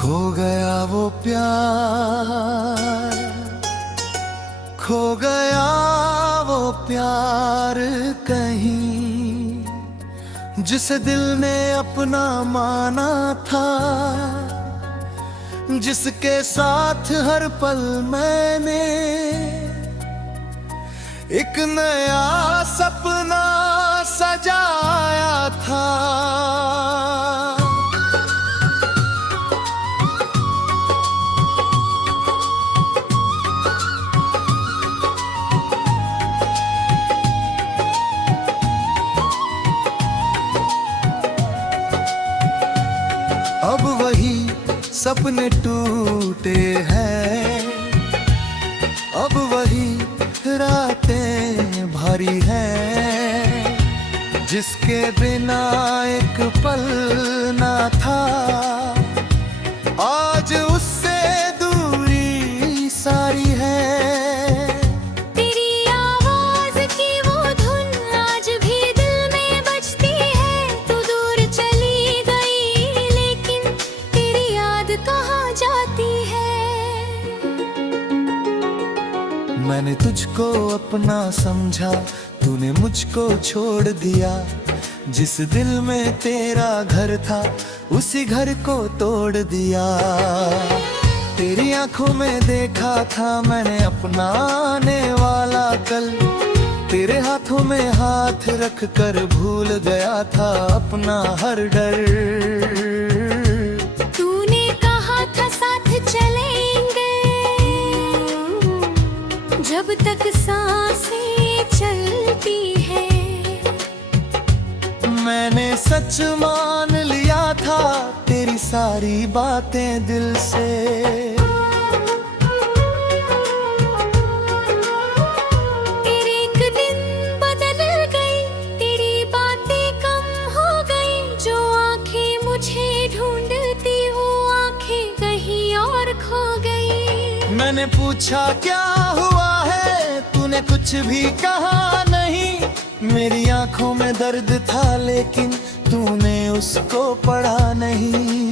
खो गया वो प्यार, खो गया वो प्यार कहीं, जिसे दिल ने अपना माना था, जिसके साथ हर पल मैंने एक नया सपना सजाया था। अब वही सपने टूटे हैं, अब वही रातें भारी हैं, जिसके बिना एक पल ना था, आज उससे दूरी सारी है। मैंने तुझको अपना समझा, तूने मुझको छोड़ दिया। जिस दिल में तेरा घर था, उसी घर को तोड़ दिया। तेरी आंखों में देखा था मैंने अपना आने वाला कल, तेरे हाथों में हाथ रख कर भूल गया था अपना हर डर। तूने कहा था साथ चलेंगे, जब तक सांसें चलती है। मैंने सच मान लिया था तेरी सारी बातें दिल से। तेरे एक दिन बदल गई, तेरी बातें कम हो गई। जो आंखें मुझे ढूंढती, वो आंखें कहीं और खो गई। मैंने पूछा क्या हुआ है, तूने कुछ भी कहा नहीं। मेरी आंखों में दर्द था लेकिन तूने उसको पढ़ा नहीं।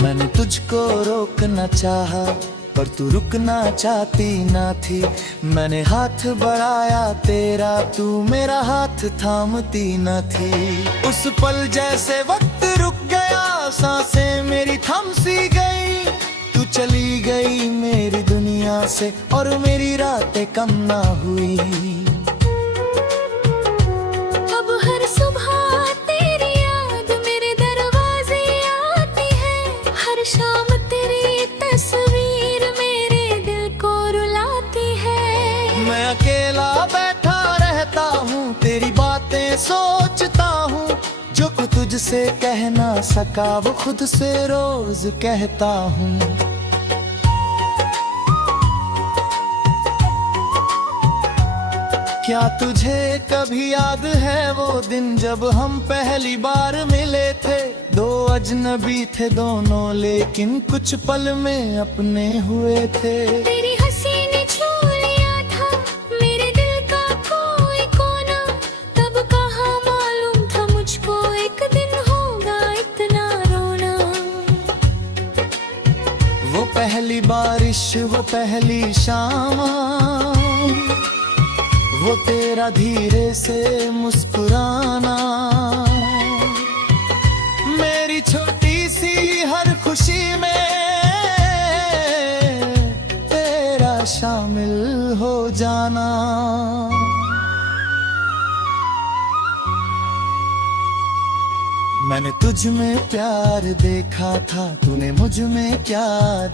मैंने तुझको रोकना चाहा पर तू रुकना चाहती ना थी। मैंने हाथ बढ़ाया तेरा, तू मेरा हाथ थामती न थी। उस पल जैसे वक्त रुक गया, सांसें मेरी थम सी गई। तू चली गई मेरी दुनिया से और मेरी रातें कम ना हुई। अब हर सुबह तेरी याद मेरे दरवाजे आती है। हर शाम तेरी तस्वीर मेरे दिल को रुलाती है। मैं अकेला बैठा रहता हूँ, तेरी बातें सोचता हूँ। जो कुछ तुझसे कह ना सका वो खुद से रोज कहता हूँ। क्या तुझे कभी याद है वो दिन जब हम पहली बार मिले थे। दो अजनबी थे दोनों लेकिन कुछ पल में अपने हुए थे। तेरी हंसी ने छू लिया था मेरे दिल का कोई कोना। तब कहाँ मालूम था मुझको एक दिन होगा इतना रोना। वो पहली बारिश, वो पहली शाम, वो तेरा धीरे से मुस्कुराना। मेरी छोटी सी हर खुशी में तेरा शामिल हो जाना। मैंने तुझ में प्यार देखा था, तूने मुझ में क्या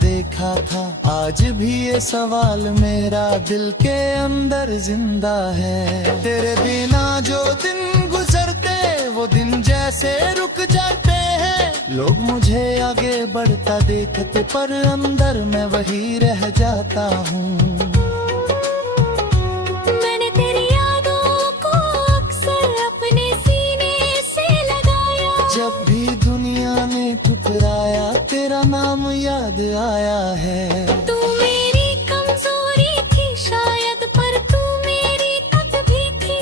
देखा था। आज भी ये सवाल मेरा दिल के अंदर जिंदा है। तेरे बिना जो दिन गुजरते वो दिन जैसे रुक जाते हैं। लोग मुझे आगे बढ़ता देखते पर अंदर मैं वही रह जाता हूँ। जब भी दुनिया ने ठुकराया तेरा नाम याद आया है। तू मेरी कमजोरी थी शायद पर तू मेरी ताकत भी थी।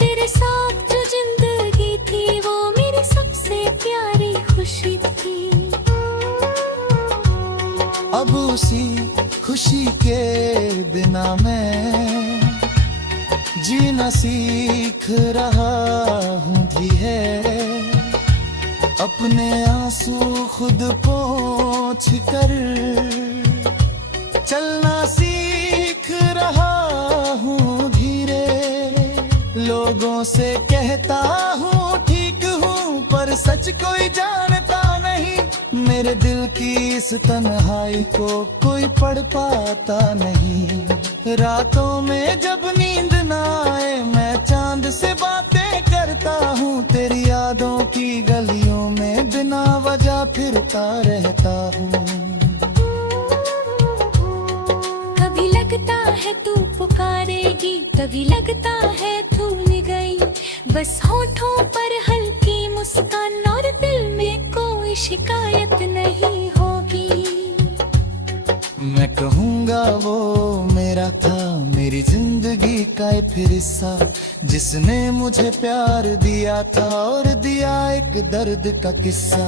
तेरे साथ जो जिंदगी थी वो मेरी सबसे प्यारी खुशी थी। अब उसी खुशी के बिना मैं जीना सीख रहा हूँ धीरे। अपने आंसू खुद पोंछ कर चलना सीख रहा हूँ धीरे। लोगों से कहता हूँ ठीक हूँ, पर सच कोई जानता नहीं। मेरे दिल की इस तन्हाई को कोई पढ़ पाता नहीं। रातों में जब नींद ना आए मैं चांद से बातें करता हूँ। तेरी यादों की गलियों में बिना वजह फिरता रहता हूँ। कभी लगता है तू पुकारेगी, कभी लगता है भूल गई। बस होठों पर हल्की मुस्कान और दिल में कोई शिकायत नहीं होगी। मैं कहूँगा वो मेरा था, मेरी जिंदगी का एक हिस्सा, जिसने मुझे प्यार दिया था और दिया एक दर्द का किस्सा।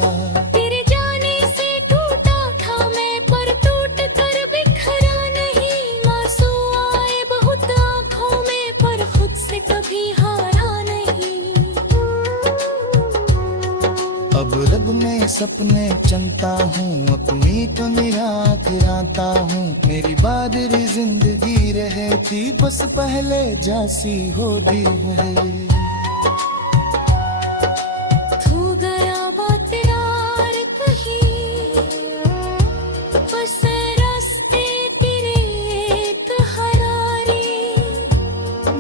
तेरे जाने से टूटा था मैं, पर टूट कर बिखरा नहीं। आंसू आए बहुत आँखों में, पर खुद से कभी हारा नहीं। अब रब में सपने चलता हूँ, अपनी तो निराख आता हूँ। मेरी बादरी जिंदगी रहती बस पहले जैसी हो भी है। तू गया बात यार कहीं, बस रास्ते तेरे कहारी।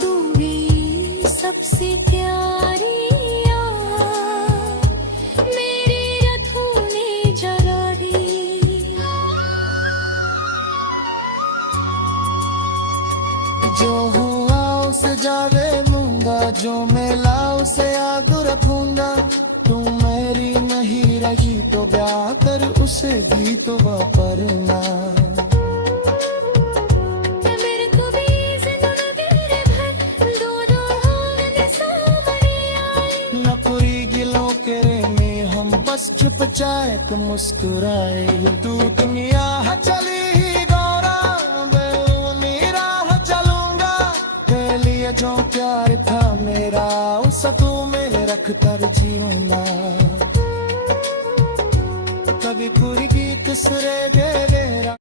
दूरी सबसे प्यारी जो हुआ उसे जावे लूंगा, जो मिला उसे याद रखूंगा। तू मेरी नहीं रही तो ब्याह कर उसे भी तो वापरना। मेरे को भी जिंदगी मेरे भर दोनों होंगे सामने आए। न कोई गिलों के रे में हम बस चुपचाए तो मुस्कुराए। तू दुनिया चली जो प्यार था मेरा उस तू मेरे रख कर जीऊंगा। कभी पूरी गीत सुरे दे मेरा।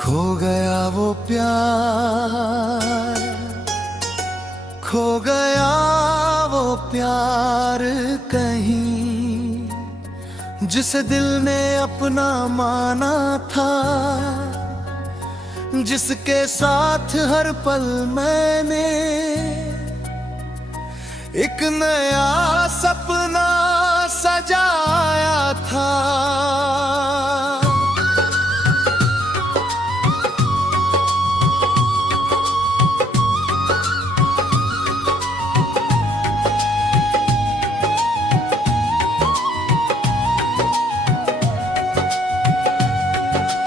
खो गया वो प्यार, खो गया वो प्यार कहीं, जिसे दिल ने अपना माना था। जिसके साथ हर पल मैंने एक नया सपना सजाया था।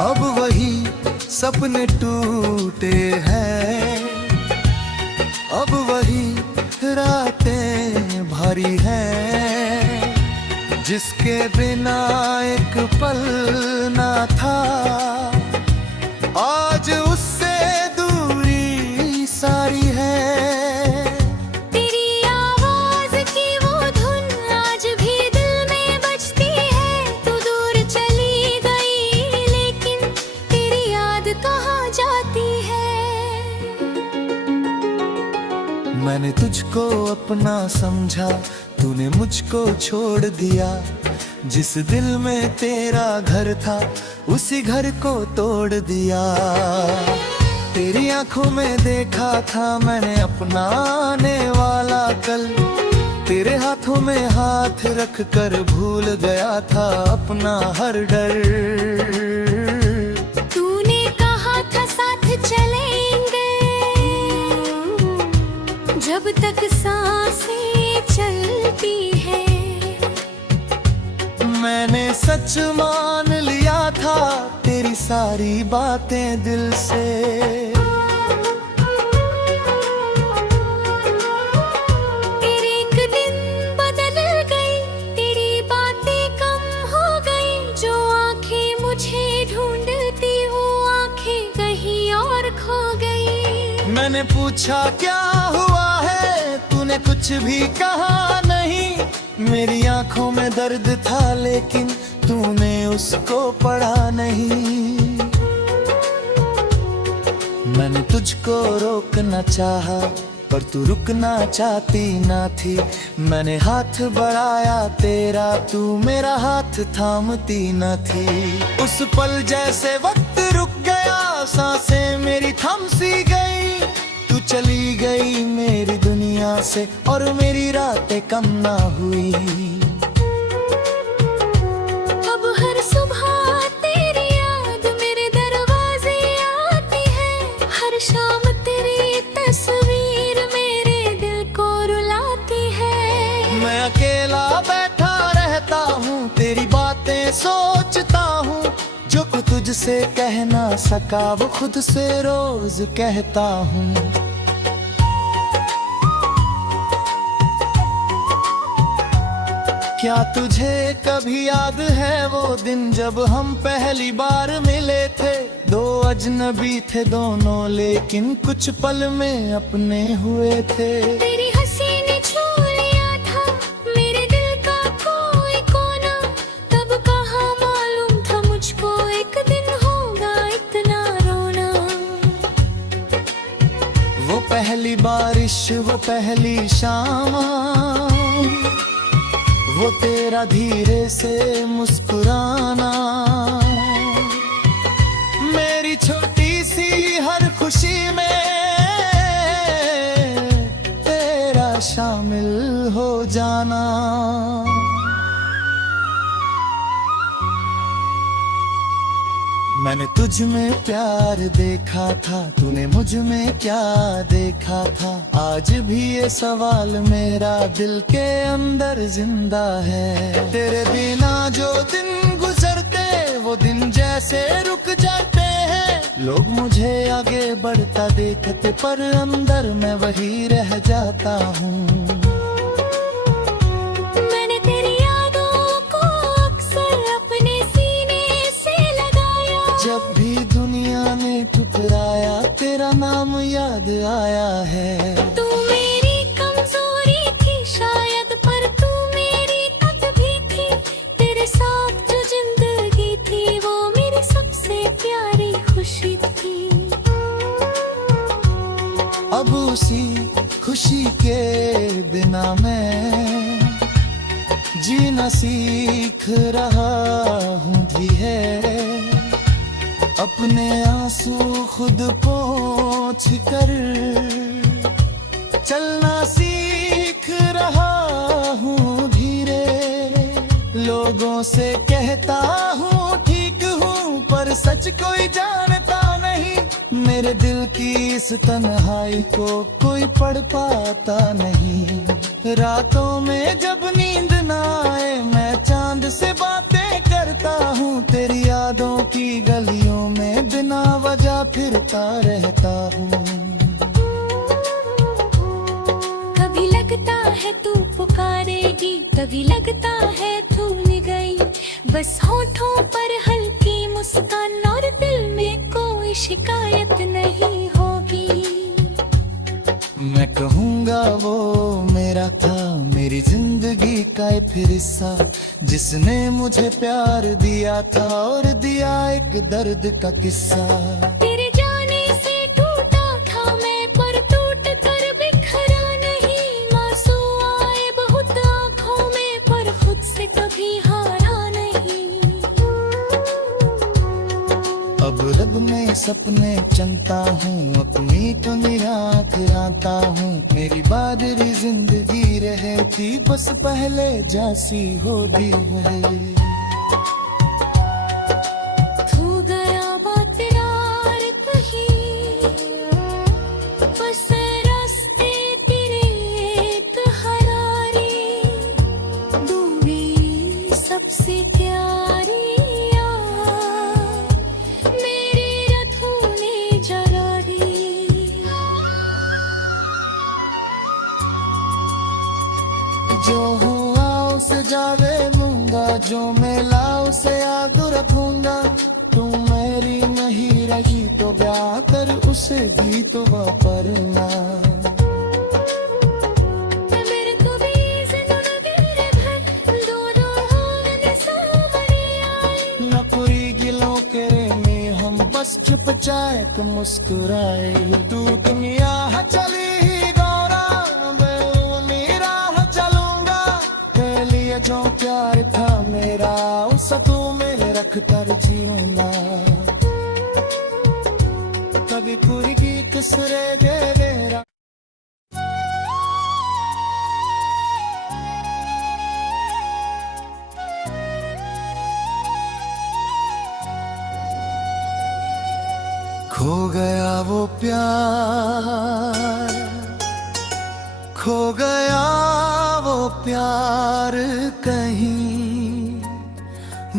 अब वही सपने टूटे हैं, अब वही रातें भरी हैं। जिसके बिना एक पल ना था, आज उससे दूरी सारी है। मैंने तुझको अपना समझा, तूने मुझको छोड़ दिया। जिस दिल में तेरा घर था, उसी घर को तोड़ दिया। तेरी आंखों में देखा था मैंने अपना आने वाला कल। तेरे हाथों में हाथ रख कर भूल गया था अपना हर डर। तूने कहा था साथ चलेंगे, जब तक सांसें चलती है। मैंने सच मान लिया था तेरी सारी बातें दिल से। मैंने पूछा क्या हुआ है, तूने कुछ भी कहा नहीं। मेरी आंखों में दर्द था लेकिन तूने उसको पढ़ा नहीं। मैंने तुझको रोकना चाहा पर तू रुकना चाहती ना थी। मैंने हाथ बढ़ाया तेरा, तू मेरा हाथ थामती न थी। उस पल जैसे वक्त रुक गया, सांसें मेरी थम सी गई। तू चली गई मेरी दुनिया से और मेरी रातें कम ना हुई। अब हर सुबह तेरी याद मेरे दरवाजे आती है। हर शाम तेरी तस्वीर मेरे दिल को रुलाती है। मैं अकेला बैठा रहता हूँ, तेरी बातें सोचता हूँ। जो कुछ तुझसे कह ना सका वो खुद से रोज कहता हूँ। क्या तुझे कभी याद है वो दिन जब हम पहली बार मिले थे। दो अजनबी थे दोनों लेकिन कुछ पल में अपने हुए थे। तेरी हंसी ने छू लिया था मेरे दिल का कोई कोना। तब कहाँ मालूम था मुझको एक दिन होगा इतना रोना। वो पहली बारिश, वो पहली शाम, वो तेरा धीरे से मुस्कुराना। मेरी छोटी सी हर खुशी में तेरा शामिल हो जाना। मैंने तुझ में प्यार देखा था, तूने मुझ में क्या देखा था। आज भी ये सवाल मेरा दिल के अंदर जिंदा है। तेरे बिना जो दिन गुजरते वो दिन जैसे रुक जाते हैं। लोग मुझे आगे बढ़ता देखते पर अंदर मैं वही रह जाता हूँ। जब भी दुनिया ने ठुकराया तेरा नाम याद आया है। तू मेरी कमजोरी थी शायद पर तू मेरी ताकत भी थी। तेरे साथ जो जिंदगी थी वो मेरी सबसे प्यारी खुशी थी। अब उसी खुशी के बिना मैं जीना सीख रहा हूँ धीरे। अपने आंसू खुद पोंछ कर चलना सीख रहा हूँ धीरे। लोगों से कहता हूँ ठीक हूँ पर सच कोई जानता नहीं। मेरे दिल की इस तन्हाई को कोई पढ़ पाता नहीं। रातों में जब नींद ना आए मैं चांद से बातें करता हूँ। तेरी यादों की गलियों में बिना वजह फिरता रहता हूँ। कभी लगता है तू पुकारेगी, कभी लगता है भूल गई। बस होठों पर हल्की मुस्कान और दिल में कोई शिकायत नहीं होगी। मैं कहूँगा वो मेरा था, मेरी जिंदगी का एक फिर हिस्सा। जिसने मुझे प्यार दिया था और दिया एक दर्द का किस्सा। तेरे जाने से टूटा था मैं पर टूट कर बिखरा नहीं। आंसू आए बहुत आँखों में पर खुद से कभी हारा नहीं। अब रब में सपने चनता हूँ, अपनी तो निराख आता हूँ। मेरी बादरी जिंदगी रहती बस पहले जैसी होगी वही। तू गया बात यार कहीं बस रास्ते तेरे तहारी। दूरी सबसे प्यारी जो हुआ उसे जावे लूंगा, जो मिला उसे याद रखूंगा। तू मेरी नहीं रही तो ब्याह कर उस उसे भी तो वापरना। मेरे को भी जिंदगी रे भर दोनों होने सामने आए। न पूरी गिलों के रे में हम बस चुपचाए तो मुस्कुराए। तू दुनिया चली ही गौरा मैं राह चलूंगा। तेरे लिए जो प्यार था मेरा उस तू मेरे रख कर जीऊंगा। कभी पूरी की कसरे दे मेरा। खो गया वो प्यार, खो गया वो प्यार कहीं,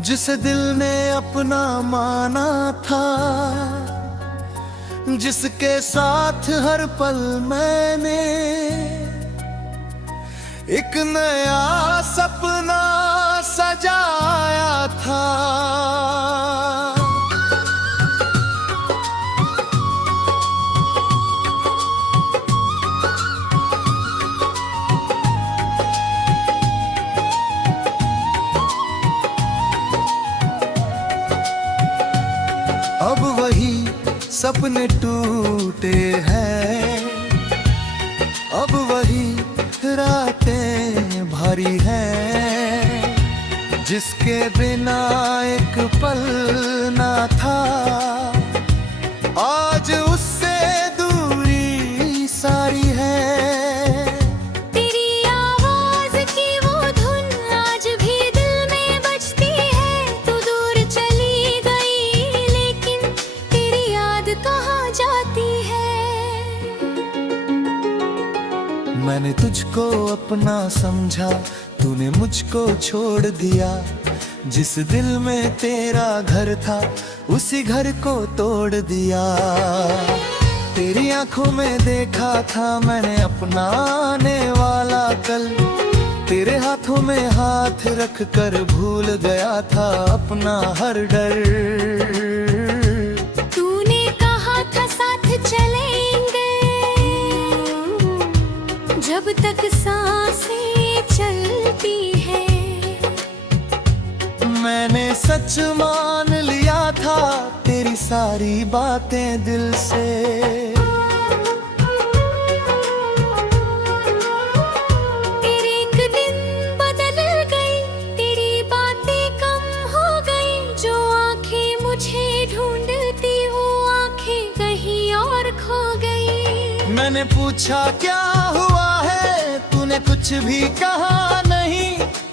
जिसे दिल ने अपना माना था, जिसके साथ हर पल मैंने एक नया सपना सजाया था। अब वही सपने टूटे हैं, अब वही रातें भरी हैं, जिसके बिना एक पल ना था, आज उससे दूरी सारी है। तेरी आवाज की वो धुन आज भी दिल में बजती है। तू दूर चली गई लेकिन तेरी याद कहाँ जाती है। मैंने तुझको अपना समझा, तूने मुझको छोड़ दिया। जिस दिल में तेरा घर था उसी घर को तोड़ दिया। तेरी आंखों में देखा था मैंने अपना आने वाला कल। तेरे हाथों में हाथ रख कर भूल गया था अपना हर डर। तूने कहा था साथ चलेंगे जब तक सांसें चलती है। मैंने सच मान लिया था तेरी सारी बातें दिल से। तेरे एक दिन बदल गई, तेरी बातें कम हो गई। जो आंखें मुझे ढूंढती वो आंखें कहीं और खो गई। मैंने पूछा क्या हुआ है, तूने कुछ भी कहा नहीं।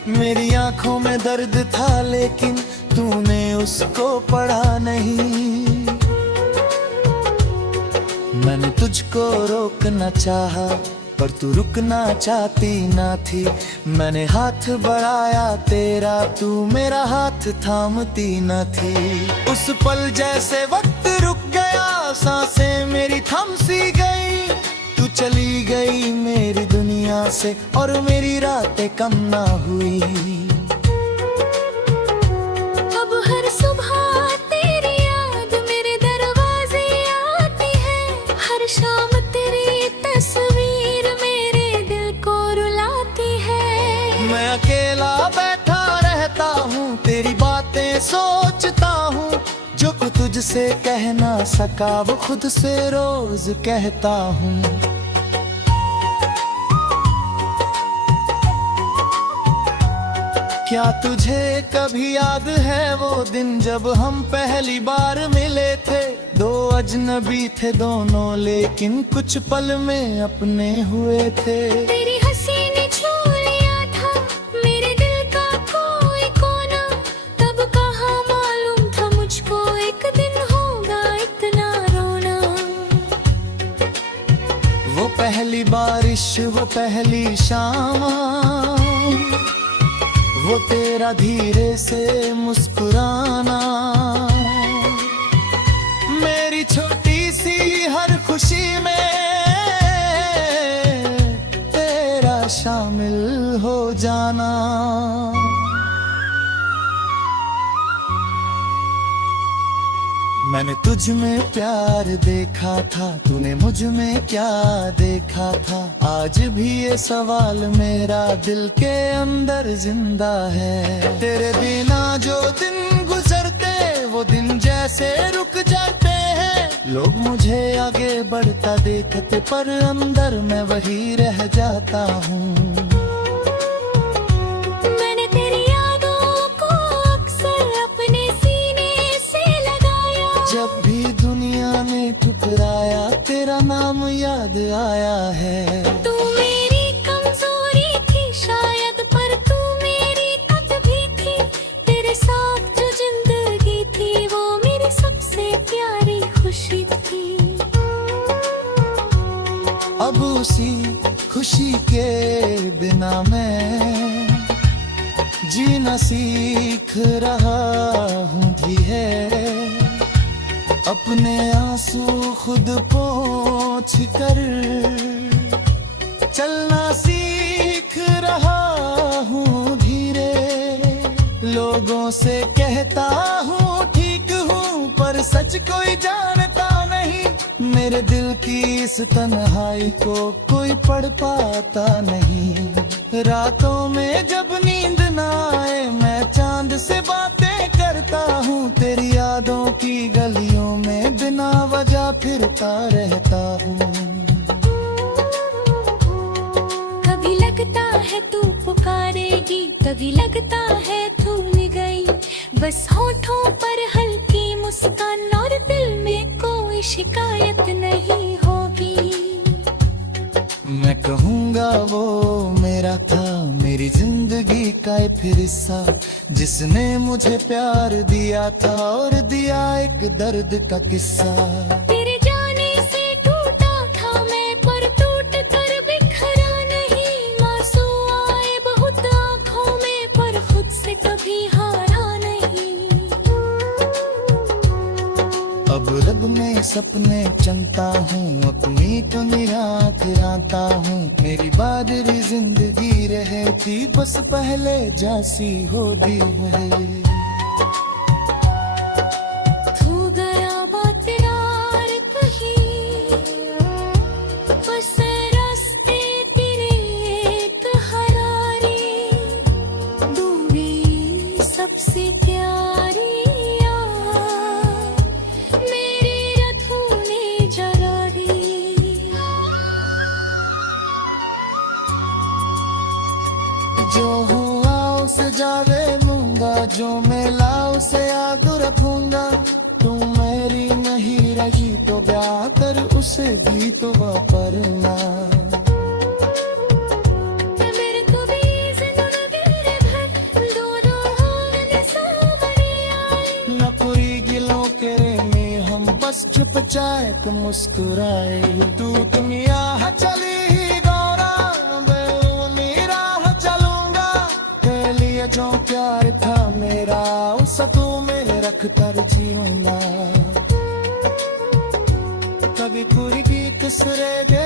मेरी आंखों में दर्द था लेकिन तूने उसको पढ़ा नहीं। मैंने तुझको रोकना चाहा पर तू रुकना चाहती ना थी। मैंने हाथ बढ़ाया तेरा, तू मेरा हाथ थामती न थी। उस पल जैसे वक्त रुक गया, सांसें मेरी थम सी गई। तू चली गई मेरी दुनिया से और मेरी रातें कम ना हुई। अब हर सुबह तेरी याद मेरे दरवाजे आती है। हर शाम तेरी तस्वीर मेरे दिल को रुलाती है। मैं अकेला बैठा रहता हूँ, तेरी बातें सोचता हूँ। जो तुझसे कह ना सका वो खुद से रोज कहता हूँ। क्या तुझे कभी याद है वो दिन जब हम पहली बार मिले थे। दो अजनबी थे दोनों लेकिन कुछ पल में अपने हुए थे। तेरी हंसी ने छू लिया था मेरे दिल का कोई कोना। तब कहाँ मालूम था मुझको एक दिन होगा इतना रोना। वो पहली बारिश, वो पहली शाम, वो तेरा धीरे से मुस्कुराना। मेरी छोटी सी हर खुशी में तेरा शामिल हो जाना। मैंने तुझ में प्यार देखा था, तूने मुझ में क्या देखा था। आज भी ये सवाल मेरा दिल के अंदर जिंदा है। तेरे बिना जो दिन गुजरते वो दिन जैसे रुक जाते हैं। लोग मुझे आगे बढ़ता देखते पर अंदर मैं वही रह जाता हूँ। मैंने तेरी यादों को अक्सर अपने सीने से लगाया। जब भी दुनिया ने ठुकराया तेरा नाम याद आया है। तू मेरी कमजोरी थी शायद पर तू मेरी ताकत भी थी। तेरे साथ जो जिंदगी थी वो मेरी सबसे प्यारी खुशी थी। अब उसी खुशी के बिना मैं जीना सीख रहा हूँ धीरे। अपने आंसू खुद पोंछ कर चलना सीख रहा हूँ धीरे। लोगों से कहता हूँ ठीक हूँ पर सच कोई जानता नहीं। मेरे दिल की इस तन्हाई को कोई पढ़ पाता नहीं। रातों में जब नींद ना आए मैं चांद से बातें करता हूँ। तेरी यादों की गलियों में बिना वजह फिरता रहता हूँ। कभी लगता है तू पुकारेगी, कभी लगता है भूल गई। बस होठों पर हल्की मुस्कान और दिल में कोई शिकायत नहीं होगी। मैं कहूँगा वो मेरा था, मेरी जिंदगी का एक फिर हिस्सा, जिसने मुझे प्यार दिया था और दिया एक दर्द का किस्सा। तेरे जाने से टूटा था मैं पर टूट कर बिखरा नहीं। आंसू आए बहुत आँखों में पर खुद से कभी हारा नहीं। अब रब में सपने चंता हूँ, अपनी तो निराख राता हूँ। मेरी बादरी जिंदगी रहती बस पहले जैसी होगी वही। तू गया बात यार कहीं बस रास्ते तेरे एक हरारी। दूरी सबसे प्यारी जो हुआ उसे जावे लूंगा, जो मिला उसे याद रखूंगा। तू मेरी नहीं रही तो ब्याह कर उसे भी तो वापरना। मेरे को भी जिंदगी भर दोनों होने सामने आए। न कोई गिलों के में हम बस चुपचाए तो मुस्कुराए। तू दुनिया चली जो प्यार था मेरा उस तू मेरे रख कर जीऊंगा। कभी कोई भी किसरे दे